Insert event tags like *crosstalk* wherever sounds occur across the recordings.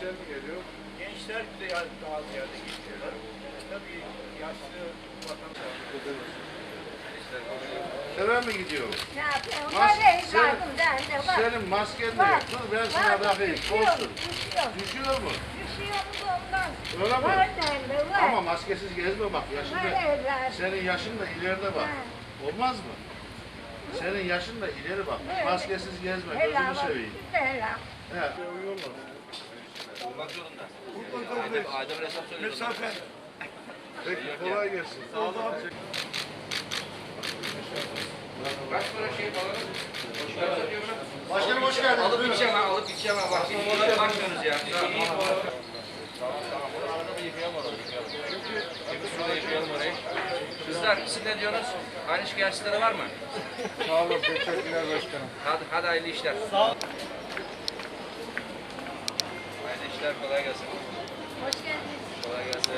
gençler mi geliyor? Gençler de daha ziyade geçiyorlar. Tabii yaşlı vatandaşlar. Eve mi gidiyor? Ne yapıyorsun? Mas- Var ya, sen- yardım derdi, var. Senin masken de yok. Dur ben sana bakayım. Olsun. düşüyor. Düşüyor mu? Düşüyor bu ondan. Öyle mi? Var derdi, var. Ama maskesiz gezme bak yaşında. Senin yaşın da ileride bak. Ha. Olmaz mı? Senin yaşın da ileri bak. Maskesiz gezme. Gözünü seveyim. He. Uyuyorlar. Olmak zorunda. Adem, Adem hesap söylüyor. Mesafe. Peki kolay gelsin. Sağ olun. Kaç para şey balalım? Başkanım hoş geldiniz. Alıp gideceğim ha, alıp gideceğim ha. Bak şimdi bunlara bakmıyoruz ya. Tamam tamam. Bunu arada bir yıkayalım. Yıkayalım. Şimdi şurada yıkayalım orayı. Kızlar siz ne diyorsunuz? Aynı şikayetçileri var mı? Sağ olun. Teşekkürler başkanım. Hadi, hadi hayırlı işler. Sağ ol. İşler, kolay gelsin. Hoş geldiniz. Kolay gelsin.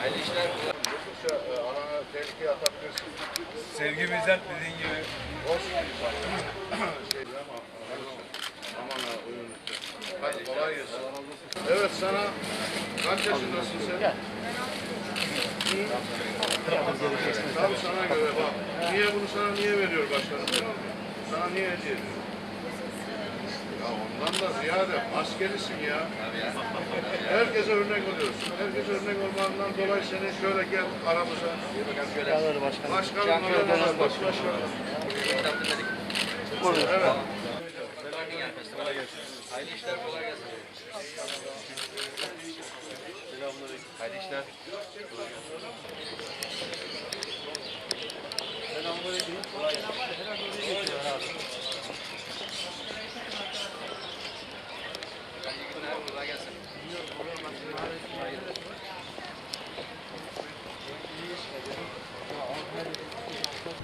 Hayırlı işler. Yoksa e, alana tehlikeye atabilirsin. Sevgimizden dediğin gibi. Şey ama aman ha lütfen. Hadi kolay gelsin. Evet sana kaç yaşındasın sen? Tam sana göre bak. Niye bunu sana niye veriyor başkanım? Sana niye hediye ediyor? Ya ondan da ziyade maskelisin ya. Herkese örnek oluyorsun. Herkese örnek olmandan dolayı seni şöyle gel aramıza. Başkanım, başkanım, başkanım. başkanım. Evet. Hayırlı işler, kolay gelsin. Hayırlı işler.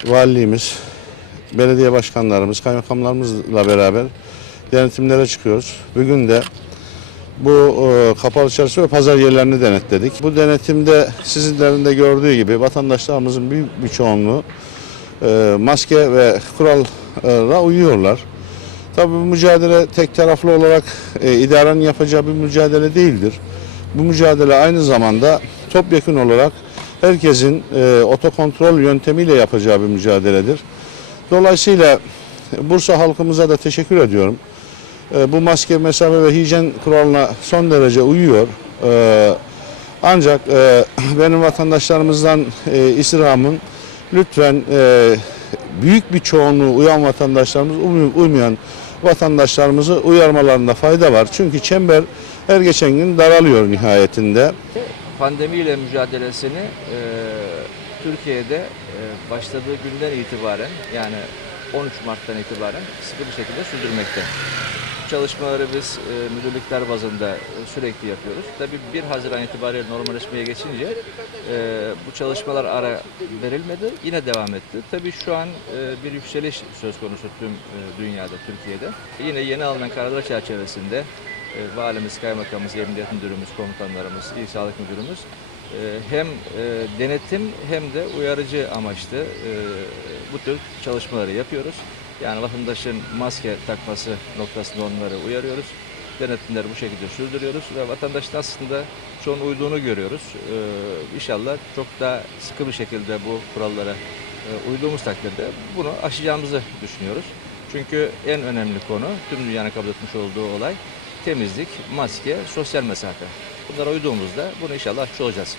Valiliğimiz, belediye başkanlarımız, kaymakamlarımızla beraber denetimlere çıkıyoruz. Bugün de bu e, kapalı çarşı ve pazar yerlerini denetledik. Bu denetimde sizlerin de gördüğü gibi vatandaşlarımızın büyük bir çoğunluğu e, maske ve kurallara uyuyorlar. Tabii bu mücadele tek taraflı olarak e, idarenin yapacağı bir mücadele değildir. Bu mücadele aynı zamanda topyekun olarak herkesin e, otokontrol yöntemiyle yapacağı bir mücadeledir. Dolayısıyla Bursa halkımıza da teşekkür ediyorum. E, bu maske, mesafe ve hijyen kuralına son derece uyuyor. E, ancak e, *clears throat* benim vatandaşlarımızdan e, istirhamım lütfen e, büyük bir çoğunluğu uyan vatandaşlarımız, uymayan vatandaşlarımızı uyarmalarında fayda var. Çünkü çember her geçen gün daralıyor nihayetinde. Pandemiyle mücadelesini e, Türkiye'de e, başladığı günden itibaren yani 13 Mart'tan itibaren sıkı bir şekilde sürdürmekte. Çalışmaları biz e, müdürlükler bazında e, sürekli yapıyoruz. Tabii 1 Haziran itibariyle normalleşmeye geçince e, bu çalışmalar ara verilmedi, yine devam etti. Tabii şu an e, bir yükseliş söz konusu tüm e, dünyada, Türkiye'de. Yine yeni alınan kararlar çerçevesinde e, valimiz, kaymakamımız, emniyet müdürümüz, komutanlarımız, il sağlık müdürümüz e, hem e, denetim hem de uyarıcı amaçlı bu tür çalışmaları yapıyoruz. Yani vatandaşın maske takması noktasında onları uyarıyoruz. Denetimleri bu şekilde sürdürüyoruz ve vatandaşın aslında çoğun uyduğunu görüyoruz. İnşallah çok daha sıkı bir şekilde bu kurallara uyduğumuz takdirde bunu aşacağımızı düşünüyoruz. Çünkü en önemli konu tüm dünyanın kabul etmiş olduğu olay temizlik, maske, sosyal mesafe. Bunlara uyduğumuzda bunu inşallah aşmış olacağız.